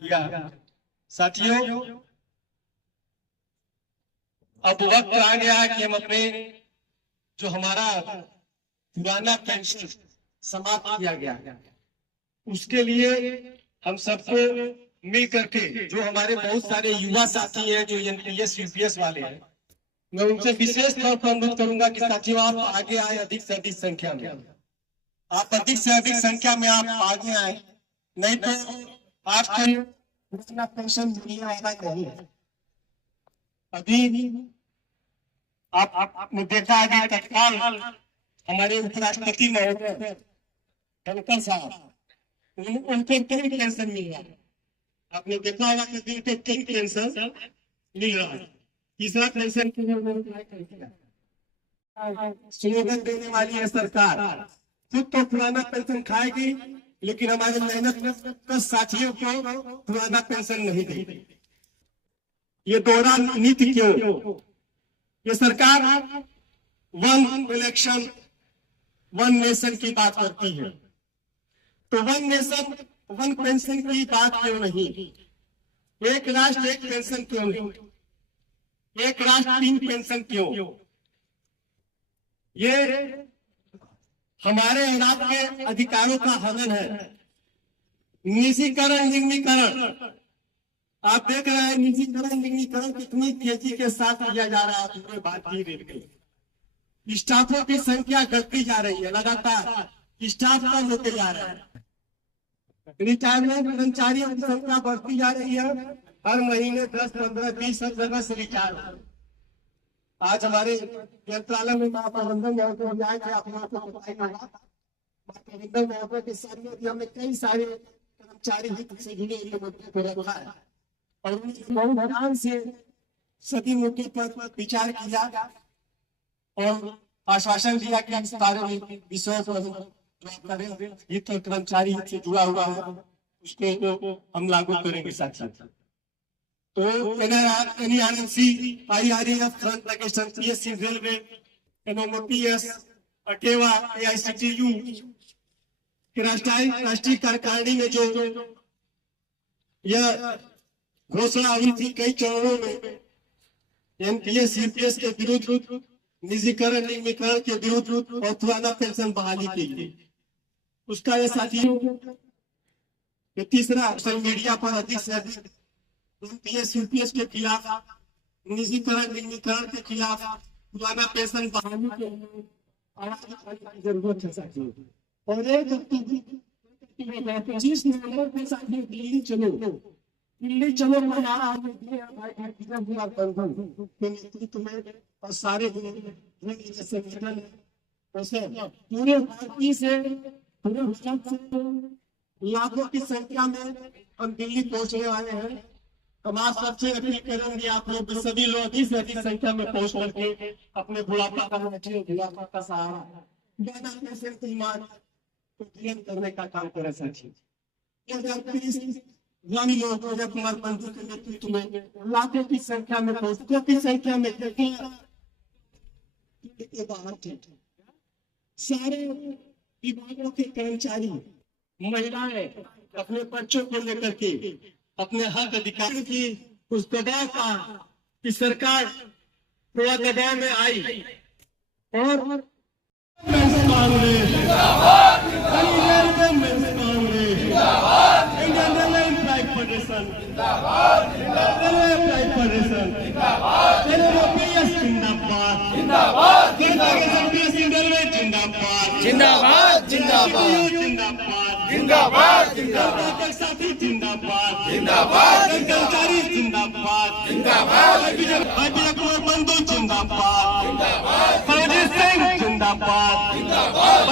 दिया। साथियों, अब वक्त आ गया है कि हम अपने जो हमारा पुराना पेंशन समाप्त किया गया उसके लिए हम सबको मिल करके, जो हमारे बहुत सारे युवा साथी हैं जो एनपीएस यूपीएस वाले हैं, मैं उनसे विशेष तौर पर अनुरोध करूंगा कि साथियों आप आगे आए, अधिक से अधिक संख्या में आप अधिक से अधिक संख्या में आप आगे आए, नहीं तो आपको अपना पेंशन मिलने वाला नहीं है। अभी आपने देखा है कि तत्काल हमारे उपराष्ट्रपति महोदय धनखड़ साहब उनके कई पेंशन मिल रहा है। आपने देखा होगा कि उनके कई पेंशन मिल रहा है। तीसरा पेंशन के लिए स्लोगन देने वाली है सरकार, खुद तो पुराना पेंशन खाएगी लेकिन हमारे मेहनत का साथियों को पुराना पेंशन नहीं देगी। ये दोहरा नीति क्यों? ये सरकार वन इलेक्शन वन नेशन की बात करती है, तो वन नेशन वन पेंशन की बात क्यों नहीं? एक राष्ट्र एक पेंशन क्यों नहीं? एक राष्ट्र तीन पेंशन क्यों? ये हमारे और आपके अधिकारों का हनन है। निजीकरण निगमीकरण, आप देख रहे हैं निजीकरण निगमीकरण कितनी तेजी के साथ किया जा रहा है। पूरे भारतीय रेलवे स्टाफों की संख्या घटती जा रही है, लगातार स्टाफ कम होते जा रहे हैं। रिटायरमेंट कर्मचारियों की संख्या बढ़ती जा रही है, हर महीने 10, 15, 20 जगह से रिटायर। आज हमारे मंत्रालय में महाप्रबंधन महोदय आए थे, आप लोगों को पता ही होगा। महाप्रबंधन महोदय के साथ हमने कई सारे कर्मचारी हित से जुड़े हुए मुद्दे को रखा है और बहुत ध्यान से सभी मुद्दों पर विचार किया और आश्वासन दिया कि हम सारे विषयों पर हित और कर्मचारी हित से जुड़ा हुआ है उसको हम लागू करेंगे साथ साथ। तो NRC, IRAF, फ्रंट लगेशन, PSC, रेलवे, MMOPS, अकेवा, AICTU के राष्ट्रीय कार्यकारिणी में जो यह घोषणा हुई थी कई चरणों में, एनपीएस यूपीएस के विरुद्ध, निजीकरण निगमीकरण के विरुद्ध और पुराना पेंशन बहाली के लिए, उसका यह साथियों तीसरा सोशल मीडिया पर अधिक से अधिक एनपीएस यूपीएस के खिलाफ, निजीकरण निगमीकरण के खिलाफ, पुराना पेंशन बहाली के लिए आवाज उठाने की जरूरत है साथियों। और एक 25 नवंबर के साथियों दिल्ली चलो मैं आ रहा हूँ नेतृत्व में और सारे संगठन पूरे भारतीय से पूरे भारत से लाखों की संख्या में हम दिल्ली पहुंचने वाले हैं। हमारा सबसे अपील करेंगे आप लोग सभी लोग अधिक से अधिक संख्या में पहुंच करके अपने बुढ़ापा का सहारा ज्यादा पैसे की मांग को क्लियर करने का काम करें साथियों। लोग कुमार बंधु के नेतृत्व में लाखों की संख्या में बाहर थे सारे विभागों के कर्मचारी, महिलाएं अपने बच्चों को लेकर के अपने हक अधिकार की उस दबाव का कि सरकार थोड़ा दबाव में आई और जिंदाबाद जिंदाबाद जिंदाबाद जिंदाबाद साथी जिंदाबाद जिंदाबाद कर्मचारी जिंदाबाद जिंदाबाद कुमार बंधु जिंदाबाद जिंदाबाद फौजी सिंह जिंदाबाद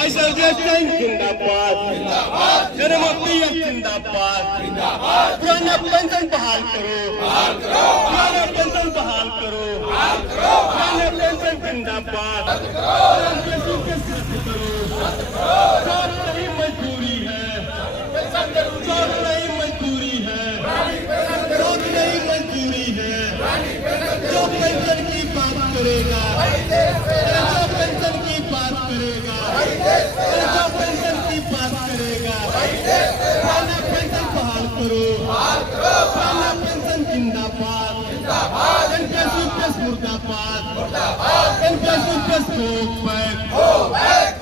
सिंह जिंदाबाद जिंदाबाद पुराना पेंशन बहाल करो, पुराना पेंशन बहाल करो, पुराना पेंशन जिंदाबाद मजबूरी है, नहीं मजबूरी है, जो पेंशन की बात करेगा, जो पेंशन की बात करेगा, जो पेंशन की बात करेगा, पुराना पेंशन बहाल करो। जिंदाबाद एनकेएस मुर्दाबाद NKS go back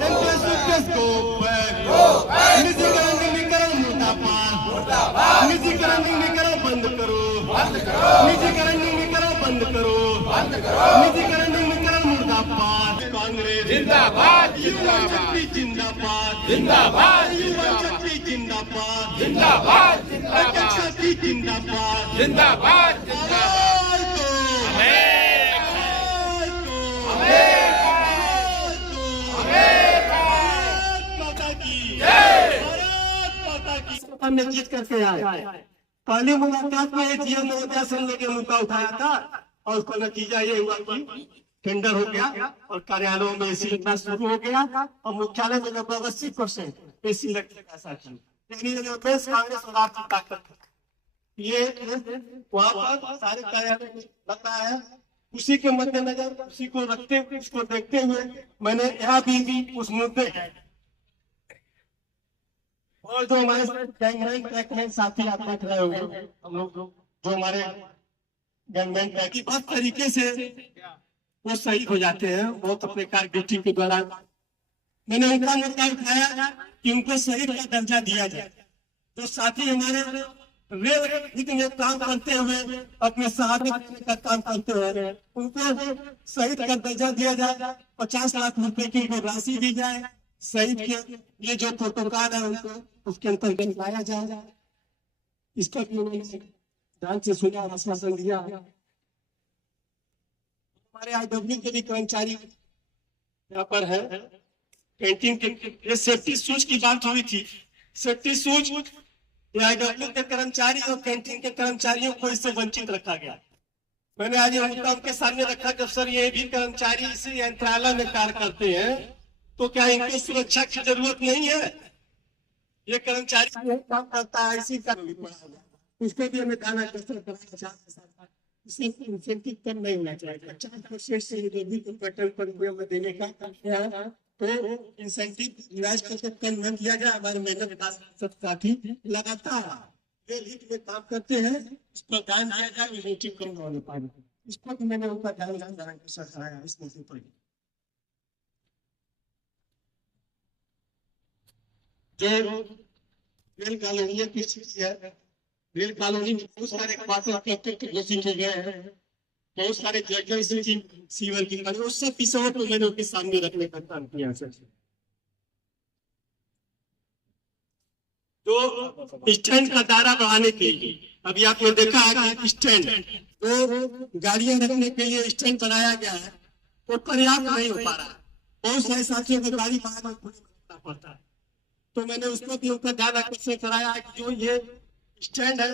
NKS go back निजीकरण मुर्दाबाद निजीकरण बंद करो निजीकरण बंद करो निजीकरण मुर्दाबाद कांग्रेस जिंदाबाद युवा जिंदाबाद शक्ति जिंदाबाद जिंदाबाद युवा शक्ति जिंदाबाद जिंदाबाद अध्यक्ष शक्ति जिंदाबाद जिंदाबाद हमने जीत करके आए। पहली मुलाकात में जीएम महोदय से लेके मुद्दा उठाया था और उसका नतीजा ये हुआ कि टेंडर हो गया और कार्यालयों में एसी लगना शुरू हो गया और मुख्यालय में लगभग 80% एसी लगने का साथ कांग्रेस और आर्थिक ताकत ये वहाँ पर सारे कार्यालय में लगता है। उसी के मद्देनजर उसी को रखते हुए उसको देखते हुए मैंने यहाँ भी उस मुद्दे और जो हमारे साथी आप देख रहे होंगे हम लोग जो हमारे गैंगमैन की बहुत तरीके से वो शहीद हो जाते हैं बहुत अपने कार्य ड्यूटी के दौरान। मैंने उनका मुद्दा उठाया कि उनको शहीद का दर्जा दिया जाए। जो साथी हमारे रेल में काम करते हुए अपने शहादत का काम करते हुए उनको शहीद का दर्जा दिया जाए। 50 लाख रुपए की राशि दी जाए। शहीद के ये जो प्रोटोकॉल है उनको उसके अंतर्गत लाया जाए। इस पर उन्होंने ध्यान से सुना और आश्वासन दिया। हमारे आईडब्ल्यू के भी कर्मचारी यहाँ पर है। कैंटीन के ये सेफ्टी शूज की बात हुई थी। सेफ्टी शूज आईडब्ल्यू के कर्मचारी और कैंटीन के कर्मचारियों को इससे वंचित रखा गया। मैंने आज ये मुद्दा उनके सामने रखा कि सर ये भी कर्मचारी इसी यंत्रालय में कार्य करते हैं तो क्या इनको सुरक्षा की जरूरत नहीं है? ये कर्मचारी काम करता है इसी का उसको भी हमें दाना कसरत करना चाहते इसे इंसेंटिव कम नहीं होना चाहिए। 50% से बटन पर में देने का तो इंसेंटिव इलाज करके कम न किया जाए। हमारे मेहनत सब साथी लगातार हित में काम करते हैं इस पर ध्यान दिया जाए। इंसेंटिव कम होने पाए इस पर मैंने उनका ध्यान सरकाया इस मौके पर। जो रेल कॉलोनी की स्थिति है रेल कॉलोनी में बहुत सारे क्वार्टर घोषित किए गए हैं। बहुत सारे जगह सीवर की उस सब विषयों को मैंने उनके सामने रखने का काम किया सर। तो स्टैंड का दायरा बढ़ाने के लिए अभी आपने देखा है कि स्टैंड तो गाड़ियां रखने के लिए स्टैंड बनाया गया है तो पर्याप्त नहीं हो पा रहा। बहुत सारे साथियों को गाड़ी बाहर में पड़ता है तो मैंने उसको भी उनका ध्यान आकर्षित कराया कि जो ये स्टैंड है